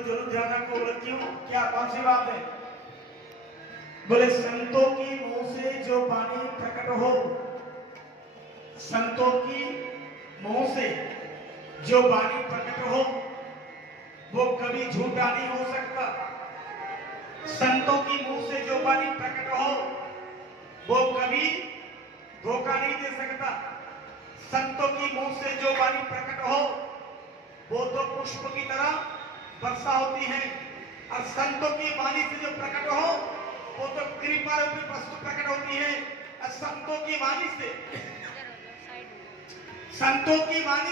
जरूर ध्यान रखो। बोले क्यों, क्या कौन सी बात है? बोले संतों की मुंह से जो वाणी प्रकट हो, संतों की मुंह से जो वाणी प्रकट हो वो कभी झूठा नहीं हो सकता। संतों की मुंह से जो वाणी प्रकट हो वो कभी धोखा नहीं दे सकता। संतों की मुंह से जो वाणी प्रकट हो वो तो पुष्प की तरह वर्षा होती है, और संतों की वाणी से जो प्रकट हो वो तो कृपा रूपी वस्तु प्रकट होती है। और संतों की वाणी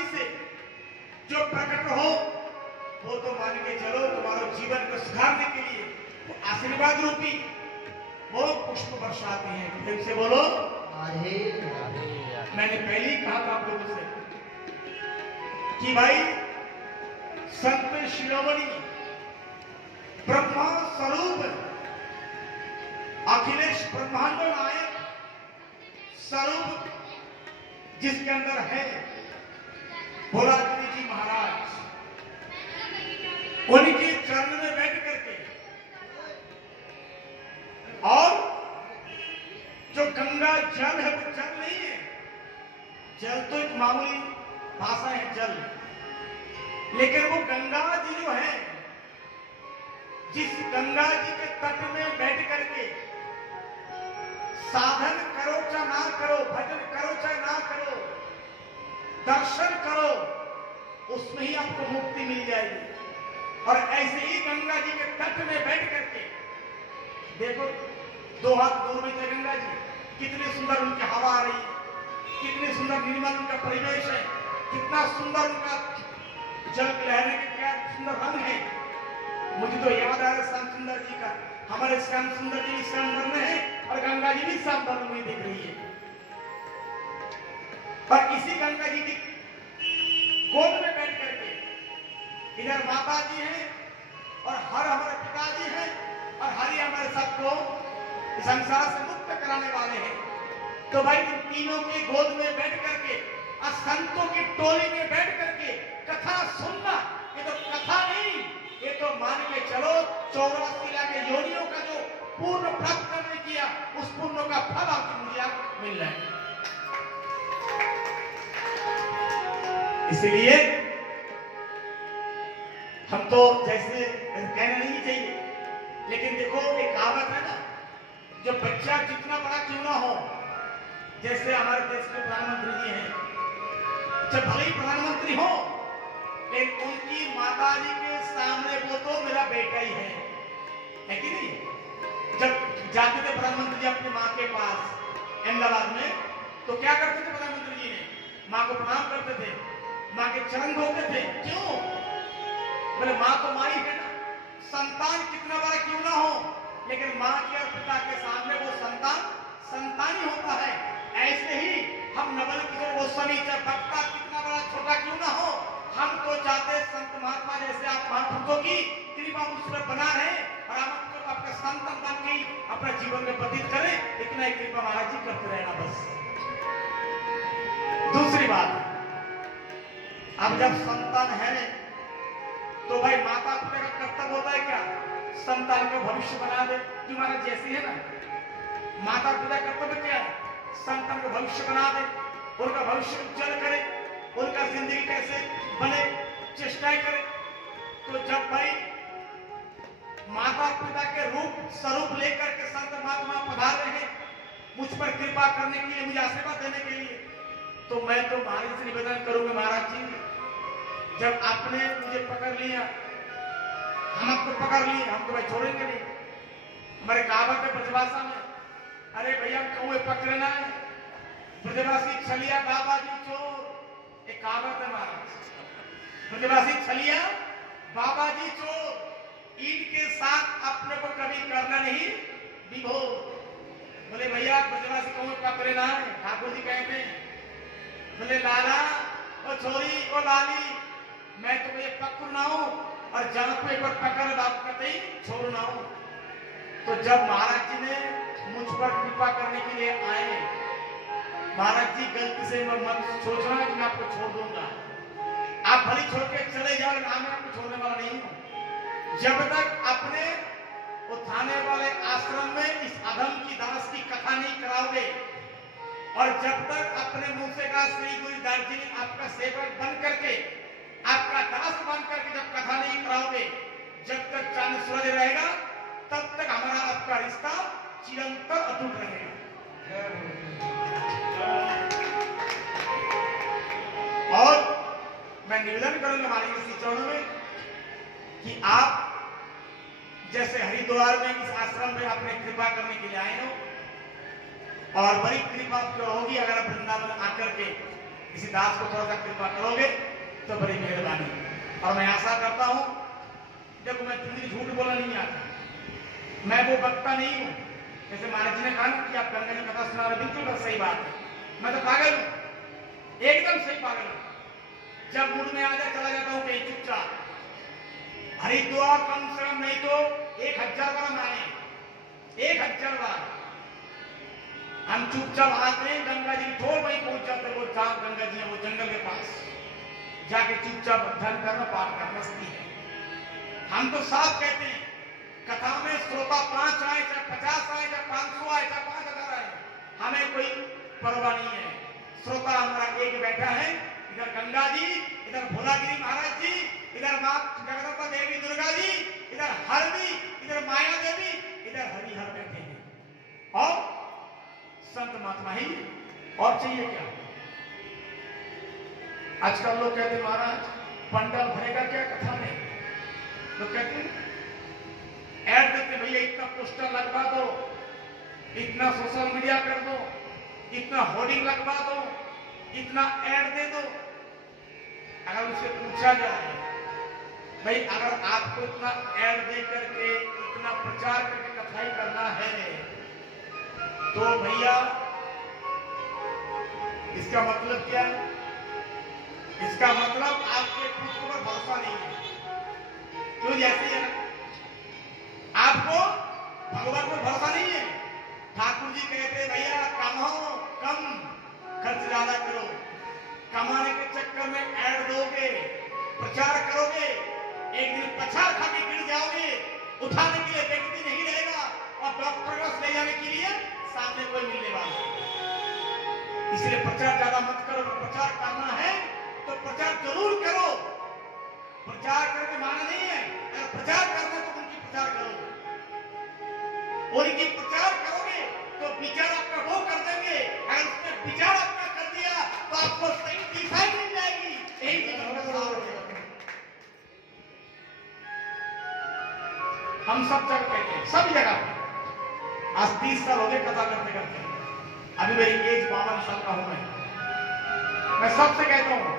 से जो प्रकट हो वो तो मान के चलो तुम्हारे जीवन को सुधारने के लिए वो आशीर्वाद रूपी वो पुष्प बरसाते हैं। फिर से बोलो राधे राधे। मैंने पहले ही कहा था आप लोगों से कि भाई संत शिरोमणि ब्रह्मा स्वरूप अखिलेश ब्रह्मांड नायक स्वरूप जिसके अंदर है भोलागिरी जी महाराज, उनके चरण में बैठ करके और जो गंगा जल है वो जल नहीं है, जल तो एक मामूली भाषा है जल, लेकिन वो गंगा जी जो है, जिस गंगा जी के तट में बैठ करके साधन करो चाहे ना करो, भजन करो चाहे ना करो, दर्शन करो, उसमें ही आपको मुक्ति मिल जाएगी। और ऐसे ही गंगा जी के तट में बैठ करके देखो, 2 हाथ दूर में थे गंगा जी, कितनी सुंदर उनकी हवा आ रही है, कितनी सुंदर निर्मल उनका परिवेश है, कितना सुंदर उनका जल लहरने के क्या सुंदर रंग है। मुझे तो याद आ रहा है श्याम सुंदर जी का, हमारे श्याम सुंदर जी श्याम वर्ण है और गंगा जी भी श्याम वर्ण में दिख रही है। और इसी गंगा जी की गोद में बैठ करके इधर माता जी हैं और हर हमारे पिताजी हैं और हरि हमारे सबको संसार से मुक्त कराने वाले हैं। तो भाई इन तीनों की गोद में बैठ करके और संतों की टोली में बैठ करके कथा सुनना, ये तो कथा नहीं, ये तो मान के चलो 84 लाख योनियों का जो पूर्ण प्राप्त करने किया उस पूर्ण का फल आपको मुझे मिल रहा है। इसलिए हम तो जैसे कहना नहीं चाहिए, लेकिन देखो एक कहावत है ना, जो बच्चा जितना बड़ा क्यों ना हो, जैसे हमारे देश के प्रधानमंत्री जी हैं, जब भले ही प्रधानमंत्री हो लेकिन उनकी माता जी के सामने वो तो मेरा बेटा ही है कि नहीं? जब जाते थे प्रधानमंत्री जी अपनी माँ के पास अहमदाबाद में, तो क्या करते थे प्रधानमंत्री जी ने? माँ को प्रणाम करते थे, माँ के चरण धोते थे। क्यों? बोले माँ तो माँ ही है ना, संतान कितना बड़ा क्यों ना हो, लेकिन माँ के और पिता के सामने वो संतान ही होता है। ऐसे ही हम नवल किशोर गोस्वामी चाहे भक्ता कितना बड़ा छोटा क्यों ना हो, हम तो चाहते संत महात्मा जैसे आप महापुरुषों की कृपा मुझ पर बना रहे और हम तो आपका संतान बन के अपना जीवन में व्यतीत करें, इतना ही कृपा महाराज जी करते रहना बस। दूसरी बात, अब जब संतान है तो भाई माता पिता का कर्तव्य होता है क्या? संतान का भविष्य बना दे। तुम्हारा जैसी है ना, माता पिता का कर्तव्य क्या है? संतान का भविष्य बना दे, उनका भविष्य उज्जवल करे, उनका जिंदगी कैसे बने चेष्टाएं करे। तो जब भाई माता पिता के रूप स्वरूप लेकर के संत महात्मा पधार रहे हैं मुझ पर कृपा करने के लिए, मुझे आशीर्वाद देने के लिए, तो मैं तो महाराज से निवेदन करूंगा, महाराज जी जब आपने मुझे पकड़ लिया, हम आपको पकड़ लिए, हम तो भाई छोड़ेंगे नहीं। हमारे कहावत है ब्रजभाषा में, अरे भैया कौए पकड़ना है, ब्रजवासी छलिया बाबा जी चोर, एक कहावत है महाराज, ब्रजवासी छलिया बाबा जी चोर, इनके साथ अपने को कभी करना नहीं विभोर। बोले भैया ब्रजवासी कौए पकड़ना है, ठाकुर जी कहते हैं, बोले लाला ओ छोरी ओ लाली, मैं तो ये पकड़ ना हूं और जल पे पर पकड़ बाप कतई छोड़ ना हूं। तो जब महाराज जी ने मुझ पर कृपा करने के लिए आए, महाराज जी गलती से मत सोचना कि मैं आपको छोड़ दूंगा, आप भली छोड़ के चले जाओ, ना मैं आपको छोड़ने वाला नहीं हूं। जब तक अपने उठाने वाले आश्रम में इस अधम की दास की कथा नहीं कराओगे और जब तक अपने मुंह से कहा श्री गुरु दार्जिलिंग आपका सेवक बन करके आपका दास बन करके जब कथा नहीं कराओगे, जब तक चांद सूरज रहेगा तब तक हमारा आपका रिश्ता चिरंतर अटूट रहेगा। और मैं निवेदन करूंगा हमारे इसी चरणों में कि आप जैसे हरिद्वार में इस आश्रम में आपने कृपा करने के लिए आए हो और बड़ी कृपा आपको होगी अगर आप वृंदावन आकर के किसी दास को थोड़ा सा कृपा करोगे तो बड़ी मेहरबानी। और मैं आशा करता हूं, देखो मैं तुम्हें झूठ बोलना नहीं आता, मैं वो वक्ता नहीं हूं। जैसे महाराज जी ने कहा कि आप गंगा जी कथा सुना रहे, बिल्कुल सही बात है, मैं तो पागल हूं, एकदम सही पागल हूं। जब मूड में आ जाए चला जाता हूं कहीं चुपचाप। हरिद्वार कम से कम नहीं तो 1000 बार हम आए, 1000 बार हम चुपचाप आते हैं, गंगा जी की थोड़ वहीं पहुंच जाते, वो जहां गंगा जी है वो जंगल के पास जाके चुपचाप ध्यान करना, पाठ करना मस्ती है। हम तो साफ कहते हैं कथा में श्रोता 5 आए चाहे 50 आए चाहे 500 आए चाहे 5000 आए, हमें कोई परवाह नहीं है। श्रोता हमारा एक बैठा है, इधर गंगा जी, इधर भोलागिरी महाराज जी, इधर मां जगदम्बा देवी दुर्गा जी, इधर हरदी, इधर माया देवी, इधर हरिहर बैठे हैं और संत महात्मा ही, और चाहिए क्या? आजकल लोग कहते महाराज पंडल भरेगा क्या कथा में? लोग कहते ऐड देते भैया इतना पोस्टर लगवा दो, इतना सोशल मीडिया कर दो, इतना होर्डिंग लगवा दो, इतना ऐड दे दो। अगर उनसे पूछा जाए भाई अगर आपको इतना ऐड दे करके इतना प्रचार करके कथाई करना है तो भैया इसका मतलब क्या है? इसका मतलब आपके खुद पर भरोसा नहीं है। क्यों? जैसे है आपको भगवान पर भरोसा नहीं है। ठाकुर जी कहते भैया कमाओ कम, खर्च ज्यादा करो। कमाने के चक्कर में ऐड दोगे, प्रचार करोगे, एक दिन पछाड़ खा के गिर जाओगे, उठाने के लिए व्यक्ति नहीं रहेगा और डॉक्टर को ले जाने के लिए सामने कोई मिलने वाला। इसलिए प्रचार ज्यादा मत करो। प्रचार करना है तो प्रचार जरूर करो। प्रचार करके माना नहीं है, अगर प्रचार करना तो उनकी प्रचार करो। उनकी प्रचार करोगे तो विचार आपका वो कर देंगे। अगर उसने विचार आपका कर दिया तो आपको सही दिखाई मिल जाएगी। यही हम सब जगह कहते हैं, सब जगह पे। आज 30 साल हो गए कथा करते करते, अभी मेरी एज 52 साल का हूं मैं सबसे कहता हूं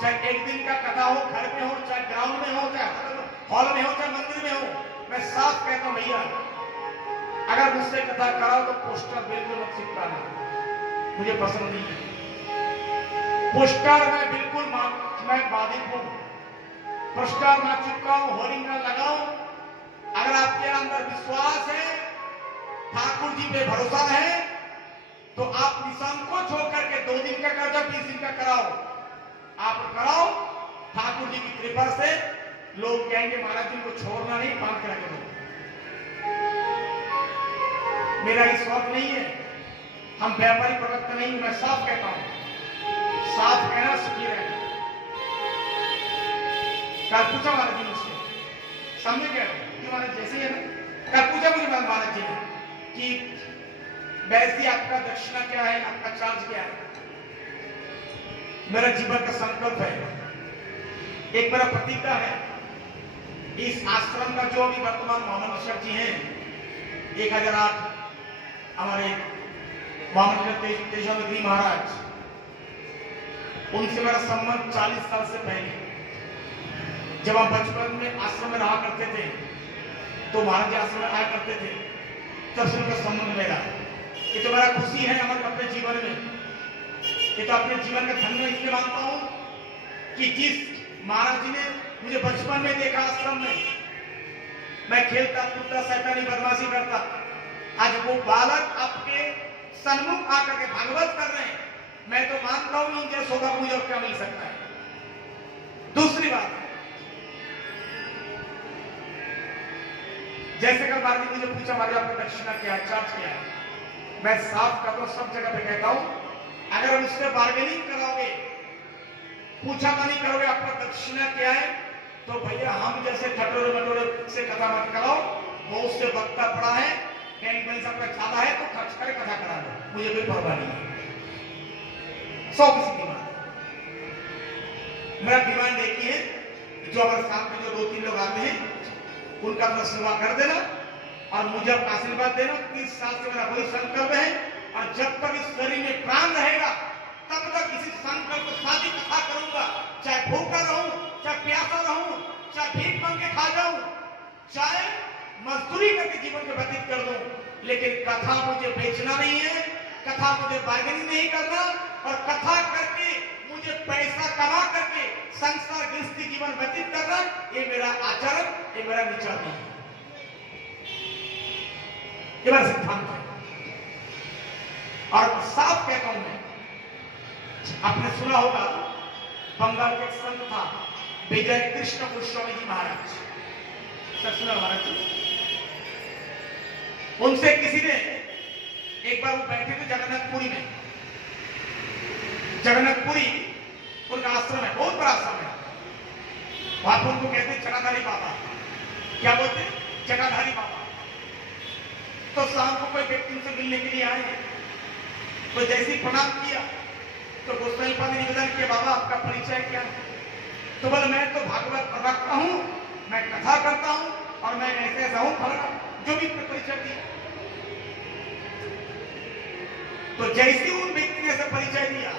चाहे एक दिन का कथा हो, घर में हो, चाहे ग्राउंड में हो, चाहे हॉल में हो, चाहे मंदिर में हो, मैं साफ कहता हूं भैया अगर मुझसे कथा कराओ तो पोस्टर बिल्कुल मत चिपकाना, मुझे पसंद नहीं है। पोस्टर में बिल्कुल मैं बाधित हूं। पोस्टर ना चिपकाओ, होर्डिंग ना लगाओ। अगर आपके अंदर विश्वास है, ठाकुर जी पे भरोसा है तो आप निसंकोच होकर के 2 दिन का कर्जा 20 दिन का कराओ। आप कराओ, ठाकुर जी की कृपा से लोग कहेंगे महाराज जी को छोड़ना नहीं, बांध कर रखो। मेरा ये शौक नहीं है, हम व्यापारी प्रवक्ता नहीं हूं। मैं साफ कहता हूं, साफ कहना सुखी रहना। कल पूछा महाराज जी मुझसे, समझे क्या कि महाराज जैसे है ना, कल पूछा मुझे महाराज जी ने कि वैसे आपका दक्षिणा क्या है, आपका चार्ज क्या है? मेरा जीवन का संकल्प है, एक मेरा प्रतिज्ञा है, इस आश्रम का जो अभी वर्तमान महामंडलेश्वर जी हैं 1008 हमारे महामंडलेश्वर तेजस्वी गिरी महाराज, उनसे मेरा संबंध 40 साल से पहले, जब हम बचपन में आश्रम में रहा करते थे तो महाराज जी आश्रम में आया करते थे, तब से उनका संबंध मेरा। ये तो मेरा खुशी है अपने जीवन में, ये तो अपने जीवन का धन्य इसलिए मानता हूं कि जिस महाराज जी ने मुझे बचपन में देखा आश्रम में, मैं खेलता कूदता शैतानी बदमाशी करता, आज वो बालक आपके सन्मुख आकर के भागवत कर रहे हैं, मैं तो मानता हूं उनके शोभा मुझे और क्या मिल सकता है। दूसरी बात, जैसे कल महाराज जी मुझे पूछा महाराज आपका दक्षिणा क्या है, चार्ज क्या है, मैं साफ कहता हूं, सब जगह पे कहता हूं, अगर उससे बार्गेनिंग कराओगे, पूछा नहीं करोगे आपका दक्षिणा क्या है, तो भैया हम जैसे ठटोरे मटोरे से कथा मत कराओ, वो उससे वक्ता पड़ा है, बैंक बैलेंस आपका ज्यादा है तो खर्च करे कथा करा दो, मुझे कोई परवाह नहीं है। 100 किसी की बात, मेरा डिमांड एक ही है, जो हमारे साथ में जो 2-3 लोग आते हैं उनका अपना सेवा कर देना और मुझे अपना आशीर्वाद देना। 30 साल से मेरा वही संकल्प है और जब तक इस शरीर में प्राण रहेगा तब तक इसी संकल्प को शादी कथा करूंगा, चाहे भूखा रहूं, चाहे प्यासा रहूं, चाहे भीख मांग के खा जाऊं, चाहे मजदूरी करके जीवन को व्यतीत कर दूं, लेकिन कथा मुझे बेचना नहीं है, कथा मुझे बार्गेनिंग नहीं करना, और कथा करके मुझे पैसा कमा करके संसार गृहस्थी जीवन व्यतीत करना, ये मेरा आचरण, ये मेरा विचार नहीं है, ये मेरा सिद्धांत है। और साफ कहता हूं मैं, आपने सुना होगा बंगाल के एक संत था विजय कृष्ण गोस्वामी जी महाराज, सुना महाराज जी, उनसे किसी ने एक बार वो बैठे थे जगन्नाथपुरी में, जगन्नाथपुरी उनका आश्रम है, बहुत बड़ा आश्रम है, वहां पर उनको कहते हैं जटाधारी बाबा, क्या बोलते हैं, जटाधारी बाबा। तो शाम को कोई व्यक्ति उनसे मिलने के लिए आए, तो जैसे ही प्रणाम किया तो गोस्वामी पाद ने निवेदन किया, बाबा आपका परिचय क्या है, तो बोले मैं तो भागवत प्रवक्ता हूं, मैं कथा करता हूं और मैं ऐसे ऐसा हूं, फला जो भी परिचय दिया। तो जैसे उन व्यक्ति ने ऐसा परिचय दिया